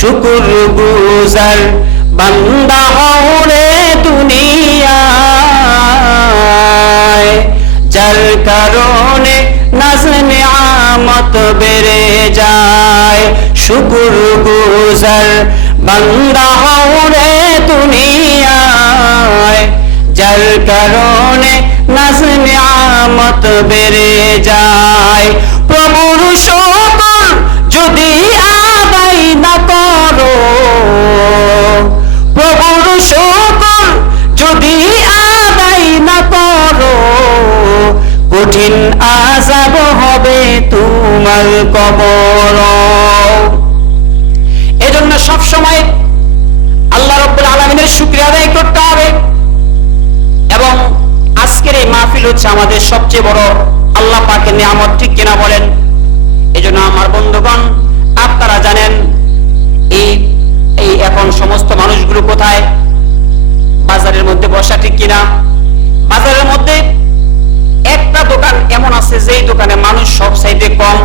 শুকুর গুজার বান্দা হও রে দুনিয়ায়, যার কারণে নাজ নিয়ামত বেড়ে যায়। শুকুর গুজার বান্দা হও রে দুনিয়ায়, যার কারণে নাজ নিয়ামত বেড়ে যায়। প্রভুর শুকর যদি আদায় না করো, প্রভুর শুকর যদি আদায় না করো, কঠিন আযাব হবে তোমার কবর। এজন্য সব সময় আল্লাহ রাব্বুল আলামিনের শুকরিয়া আদায় করতে হবে। এবং আজকের এই মাহফিল হচ্ছে আমাদের সবচেয়ে বড় আল্লাহ পাকের নিয়ামত, ঠিক কিনা বলেন? এজন্য আমার বন্ধুগণ, আপনারা জানেন এই এখন সমস্ত মানুষগুলো কোথায়? বাজারের মধ্যে বসা, ঠিক কিনা? বাজারের মধ্যে একটা দোকান এমন আছে যেই দোকানে মানুষ সব চাইতে কম।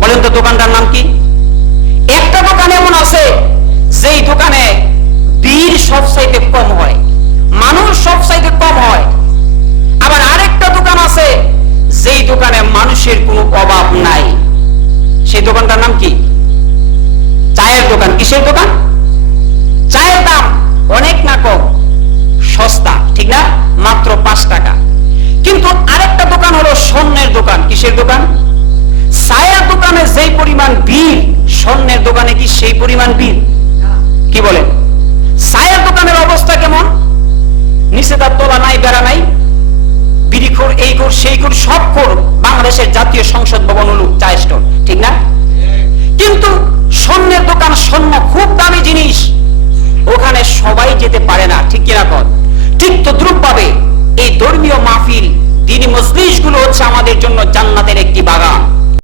বলেন তো দোকানটার নাম কি? একটা দোকান এমন আছে যেই দোকানে ভিড় সব চাইতে কম হয়, মানুষ সব চাইতে কম হয়। আবার আরেকটা দোকান আছে যেই দোকানে মানুষের কোনো অভাব নাই। সেই দোকানটার নাম কি? চায়ের দোকান। কিসের দোকান? চায়ের দাম অনেক না কম, সস্তা, ঠিক না? মাত্র 5 টাকা। কিন্তু আরেকটা দোকান হলো স্বর্ণের দোকান। কিসের দোকান? চায়ের দোকানে যেই পরিমাণ ভিড়, স্বর্ণের দোকানে কি সেই পরিমাণ ভিড়? কি বলেন? চায়ের দোকানের অবস্থা কেমন? নিচে তার তোলা নাই, বেড়া নাই, বিড়িখোর, এই খোর, সেই খোর, সব খোর। বাংলাদেশের জাতীয় সংসদ ভবন হলো চা স্টোর, ঠিক না? কিন্তু স্বর্ণের দোকান, স্বর্ণ খুব দামি জিনিস, ওখানে সবাই যেতে পারে না, ঠিক কিনা কর? ঠিক তদ্রুপ ভাবে এই ধর্মীয় মাহফিল, দ্বীনি মজলিস গুলো হচ্ছে আমাদের জন্য জান্নাতের একটি বাগান।